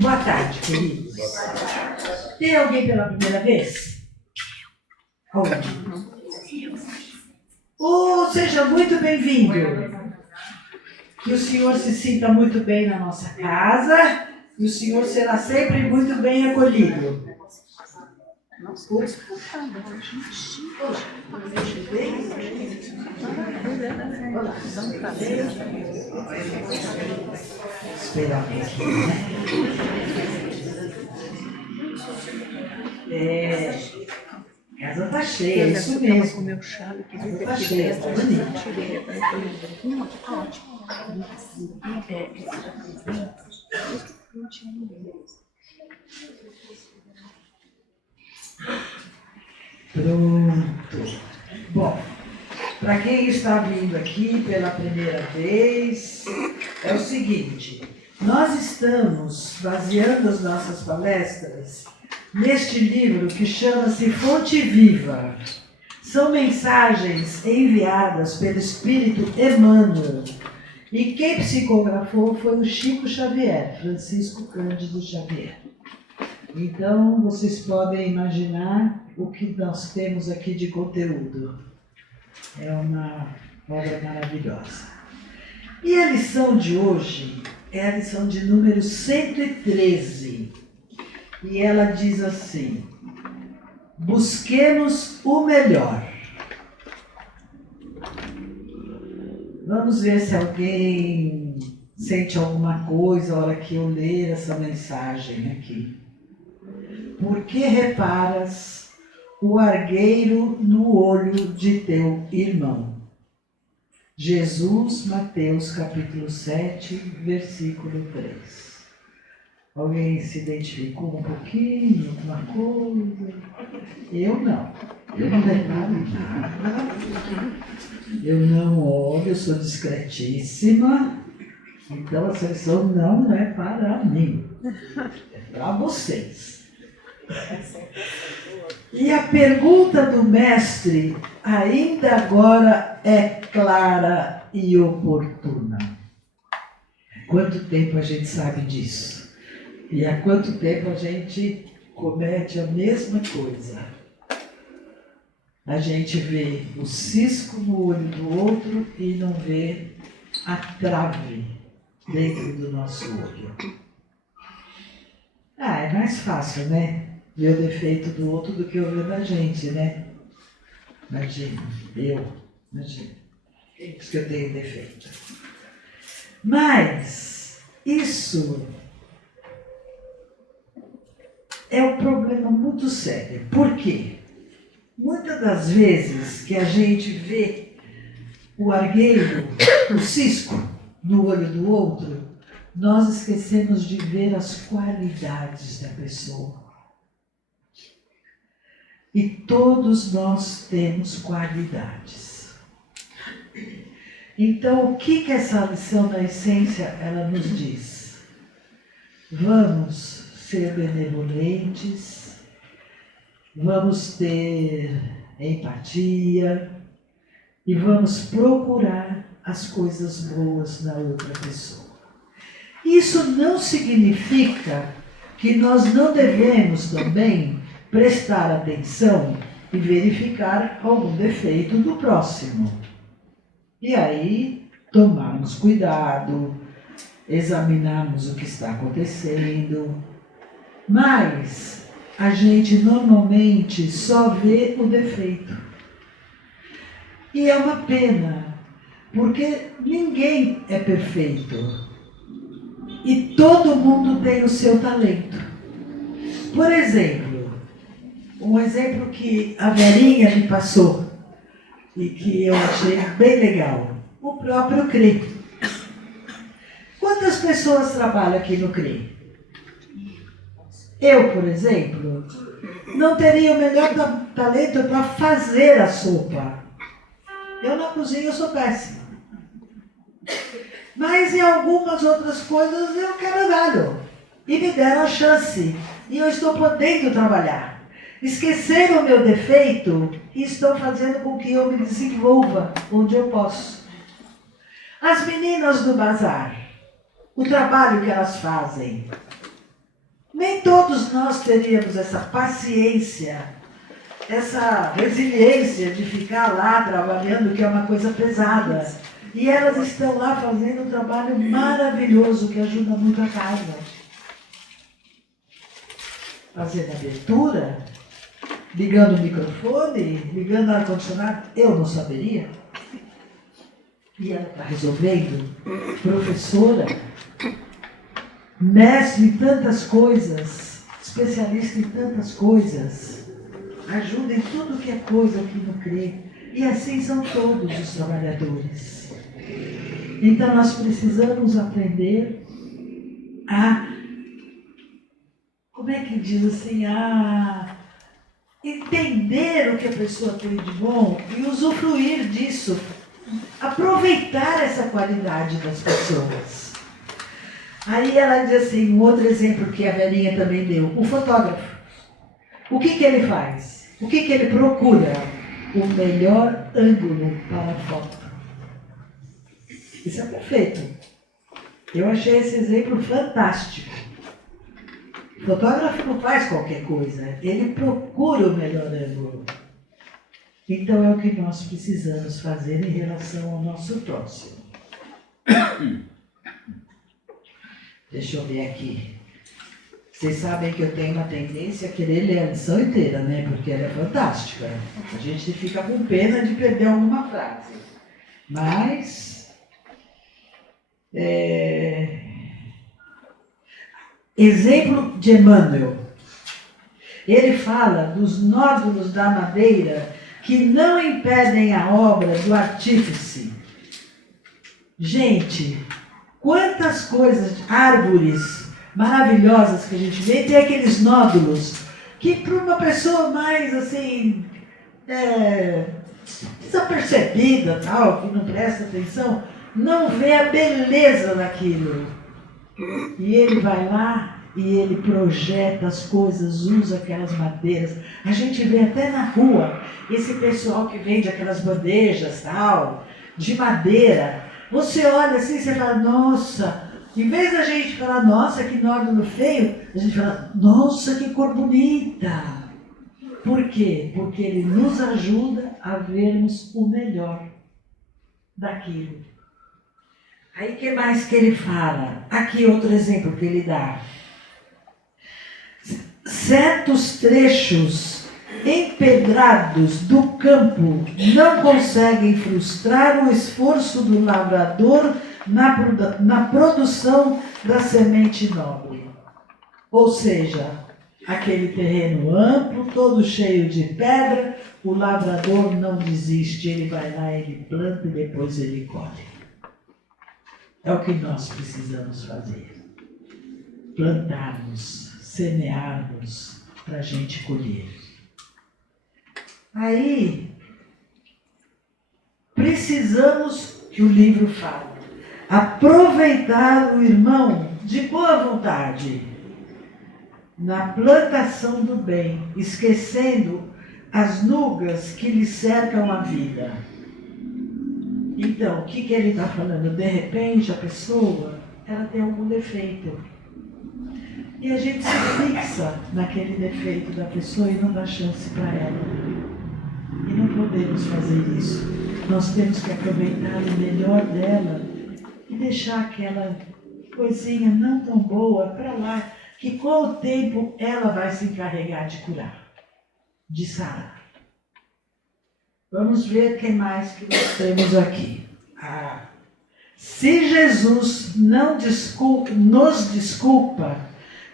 Boa tarde, queridos. Tem alguém pela primeira vez? Seja muito bem-vindo. Que o Senhor se sinta muito bem na nossa casa e o Senhor será sempre muito bem acolhido. Esperar um pouquinho, né? A casa está cheia, é isso mesmo. A casa está cheia, está bonita. Pronto. Bom, para quem está vindo aqui pela primeira vez, é o seguinte: nós estamos baseando as nossas palestras neste livro que chama-se Fonte Viva. São mensagens enviadas pelo Espírito Emmanuel. E quem psicografou foi o Chico Xavier, Francisco Cândido Xavier. Então, vocês podem imaginar o que nós temos aqui de conteúdo. É uma obra maravilhosa. E a lição de hoje é a lição de número 113. E ela diz assim: busquemos o melhor. Vamos ver se alguém sente alguma coisa na hora que eu ler essa mensagem aqui. Por que reparas o argueiro no olho de teu irmão? Jesus, Mateus capítulo 7, versículo 3. Alguém se identificou um pouquinho, alguma coisa? Eu não. Eu não reparo nada. Eu não olho, eu sou discretíssima. Então essa lição não é para mim. É para vocês. E a pergunta do mestre ainda agora é clara e oportuna. Quanto tempo a gente sabe disso? E há quanto tempo a gente comete a mesma coisa? A gente vê o cisco no olho do outro e não vê a trave dentro do nosso olho. É mais fácil, né? Ver o defeito do outro do que o ver da gente, né? Imagina, imagina. Quem diz que eu tenho defeito? Mas isso é um problema muito sério. Por quê? Muitas das vezes que a gente vê o argueiro, o cisco no olho do outro, nós esquecemos de ver as qualidades da pessoa. E todos nós temos qualidades. Então, o que essa lição da essência ela nos diz? Vamos ser benevolentes, vamos ter empatia e vamos procurar as coisas boas na outra pessoa. Isso não significa que nós não devemos também prestar atenção e verificar algum defeito do próximo. E aí, tomarmos cuidado, examinarmos o que está acontecendo. Mas a gente normalmente só vê o defeito. E é uma pena, porque ninguém é perfeito. E todo mundo tem o seu talento. Por exemplo, um exemplo que a Verinha me passou e que eu achei bem legal, o próprio CRE. Quantas pessoas trabalham aqui no CRE? Eu, por exemplo, não teria o melhor talento para fazer a sopa. Eu na cozinha eu sou péssima. Mas em algumas outras coisas eu quero galho. E me deram a chance. E eu estou podendo trabalhar. Esqueceram o meu defeito e estão fazendo com que eu me desenvolva onde eu posso. As meninas do bazar, o trabalho que elas fazem, nem todos nós teríamos essa paciência, essa resiliência de ficar lá trabalhando, que é uma coisa pesada. E elas estão lá fazendo um trabalho maravilhoso que ajuda muito a casa. Fazendo abertura, ligando o microfone, ligando o ar-condicionado, eu não saberia. E ela está resolvendo. Professora, mestre em tantas coisas, especialista em tantas coisas, ajuda em tudo que é coisa que não crê. E assim são todos os trabalhadores. Então nós precisamos aprender a, como é que diz assim, a entender o que a pessoa tem de bom e usufruir disso. Aproveitar essa qualidade das pessoas. Aí ela diz assim, um outro exemplo que a Verinha também deu, o fotógrafo. O que ele faz? O que ele procura? O melhor ângulo para a foto. Isso é perfeito. Eu achei esse exemplo fantástico. O fotógrafo não faz qualquer coisa, ele procura o melhor ângulo. Então é o que nós precisamos fazer em relação ao nosso próximo. Deixa eu ver aqui. Vocês sabem que eu tenho uma tendência a querer ler a lição inteira, né? Porque ela é fantástica. A gente fica com pena de perder alguma frase. Mas... exemplo de Emmanuel. Ele fala dos nódulos da madeira que não impedem a obra do artífice. Gente, quantas coisas, árvores maravilhosas que a gente vê, tem aqueles nódulos que para uma pessoa mais assim, desapercebida, tal, que não presta atenção, não vê a beleza daquilo. E ele vai lá e ele projeta as coisas, usa aquelas madeiras. A gente vê até na rua esse pessoal que vende aquelas bandejas, tal, de madeira. Você olha assim e você fala, nossa, em vez da gente falar, nossa, que nódulo feio, a gente fala, nossa, que cor bonita. Por quê? Porque ele nos ajuda a vermos o melhor daquilo. Aí o que mais que ele fala? Aqui outro exemplo que ele dá. Certos trechos empedrados do campo não conseguem frustrar o esforço do lavrador na produção da semente nobre. Ou seja, aquele terreno amplo, todo cheio de pedra, o lavrador não desiste, ele vai lá, ele planta e depois ele colhe. É o que nós precisamos fazer. Plantarmos, semearmos para a gente colher. Aí, precisamos, que o livro fala, aproveitar o irmão de boa vontade na plantação do bem, esquecendo as nugas que lhe cercam a vida. Então, o que ele está falando? De repente, a pessoa, ela tem algum defeito. E a gente se fixa naquele defeito da pessoa e não dá chance para ela. E não podemos fazer isso. Nós temos que aproveitar o melhor dela e deixar aquela coisinha não tão boa para lá, que com o tempo ela vai se encarregar de curar, de sarar. Vamos ver o que mais que nós temos aqui. Se Jesus não nos desculpa,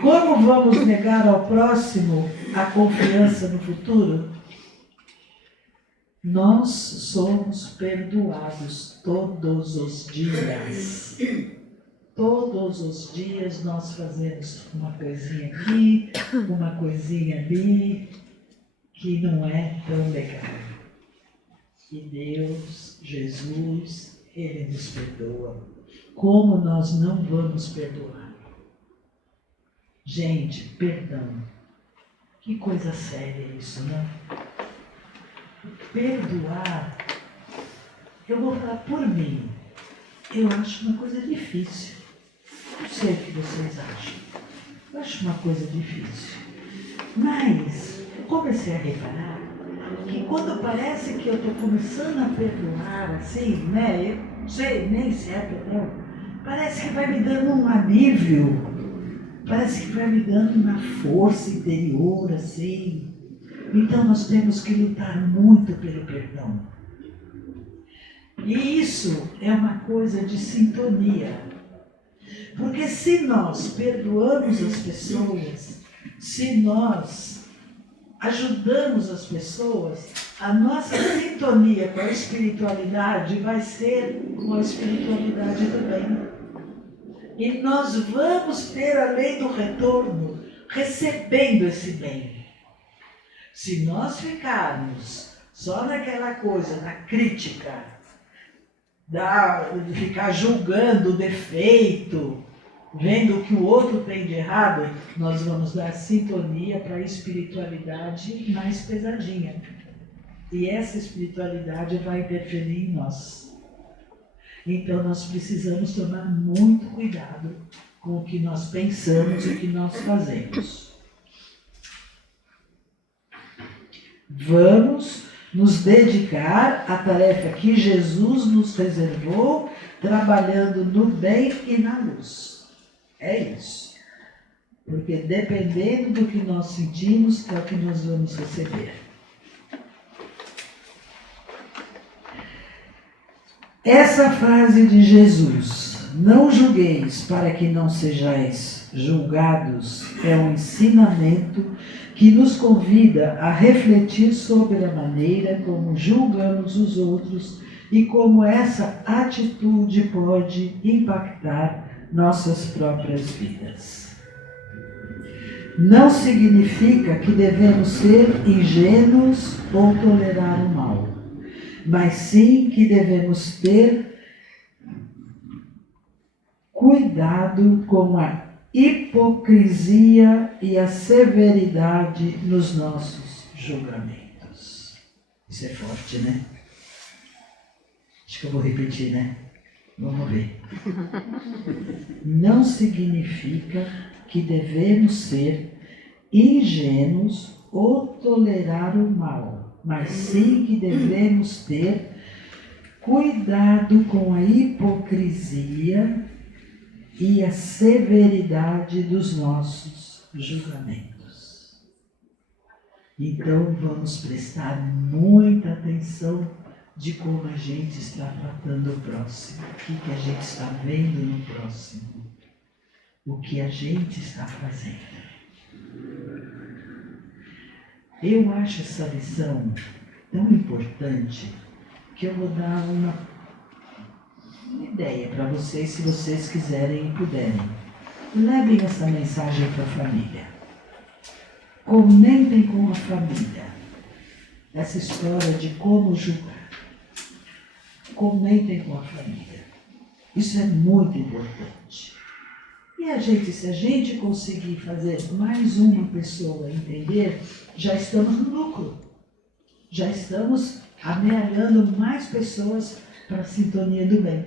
como vamos negar ao próximo a confiança no futuro? Nós somos perdoados todos os dias. Todos os dias nós fazemos uma coisinha aqui, uma coisinha ali, que não é tão legal. E Deus, Jesus, Ele nos perdoa. Como nós não vamos perdoar? Gente, perdão. Que coisa séria isso, né? Perdoar, eu vou falar por mim, eu acho uma coisa difícil. Não sei o que vocês acham. Eu acho uma coisa difícil. Mas eu comecei a reparar que quando parece que eu estou começando a perdoar, assim, né? Eu não sei nem se é perdão. Parece que vai me dando um alívio. Parece que vai me dando uma força interior, assim. Então nós temos que lutar muito pelo perdão. E isso é uma coisa de sintonia. Porque se nós perdoamos as pessoas, se nós ajudamos as pessoas, a nossa sintonia com a espiritualidade vai ser com a espiritualidade também. E nós vamos ter a lei do retorno recebendo esse bem. Se nós ficarmos só naquela coisa, na crítica, de ficar julgando o defeito, vendo o que o outro tem de errado, nós vamos dar sintonia para a espiritualidade mais pesadinha. E essa espiritualidade vai interferir em nós. Então nós precisamos tomar muito cuidado com o que nós pensamos e o que nós fazemos. Vamos nos dedicar à tarefa que Jesus nos reservou, trabalhando no bem e na luz. É isso. Porque dependendo do que nós sentimos, é o que nós vamos receber. Essa frase de Jesus, não julgueis para que não sejais julgados, é um ensinamento que nos convida a refletir sobre a maneira como julgamos os outros e como essa atitude pode impactar nossas próprias vidas. Não significa que devemos ser ingênuos ou tolerar o mal, mas sim que devemos ter cuidado com a hipocrisia e a severidade nos nossos julgamentos. Isso é forte, né? Acho que eu vou repetir, né? Vamos ver. Não significa que devemos ser ingênuos ou tolerar o mal, mas sim que devemos ter cuidado com a hipocrisia e a severidade dos nossos julgamentos. Então vamos prestar muita atenção de como a gente está tratando o próximo, o que a gente está vendo no próximo, o que a gente está fazendo. Eu acho essa lição tão importante que eu vou dar uma ideia para vocês, se vocês quiserem e puderem. Levem essa mensagem para a família. Comentem com a família essa história de como julgar. Comentem com a família. Isso é muito importante. E se a gente conseguir fazer mais uma pessoa entender, já estamos no lucro. Já estamos amealhando mais pessoas para a sintonia do bem.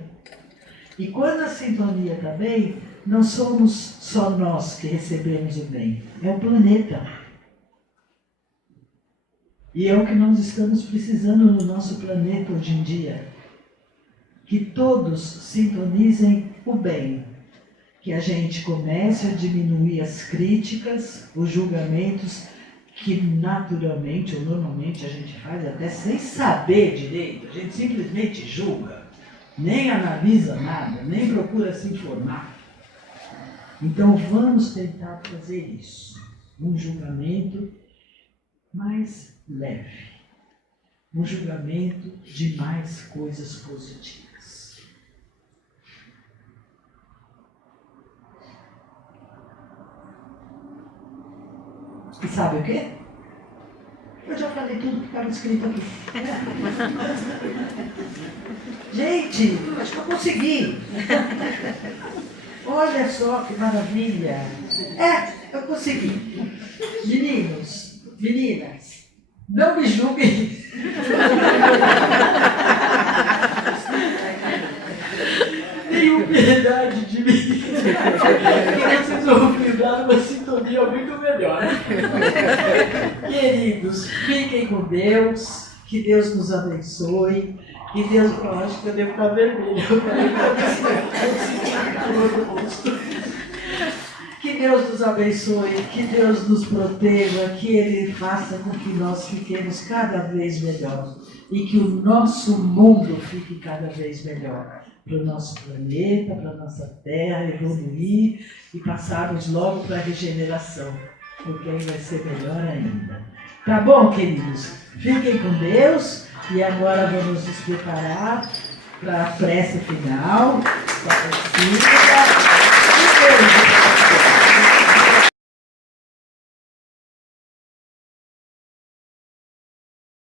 E quando a sintonia está bem, não somos só nós que recebemos o bem, é o planeta. E é o que nós estamos precisando no nosso planeta hoje em dia. Que todos sintonizem o bem. Que a gente comece a diminuir as críticas, os julgamentos, que naturalmente ou normalmente a gente faz até sem saber direito. A gente simplesmente julga, nem analisa nada, nem procura se informar. Então vamos tentar fazer isso. Um julgamento mais leve. Um julgamento de mais coisas positivas. E sabe o quê? Eu já falei tudo que estava escrito aqui. Gente, acho que eu consegui. Olha só que maravilha. Eu consegui. Meninos, meninas, não me julguem. Tenham piedade de mim. Porque vocês vão lembrar uma fica muito melhor. Queridos, fiquem com Deus, que Deus nos abençoe, que Deus, eu acho que eu devo estar vermelho, eu falei que Deus nos abençoe, que Deus nos proteja, que Ele faça com que nós fiquemos cada vez melhor e que o nosso mundo fique cada vez melhor, para o nosso planeta, para a nossa terra evoluir e passarmos logo para a regeneração, porque aí vai ser melhor ainda. Tá bom, queridos? Fiquem com Deus e agora vamos nos preparar para a prece final. Um beijo para vocês.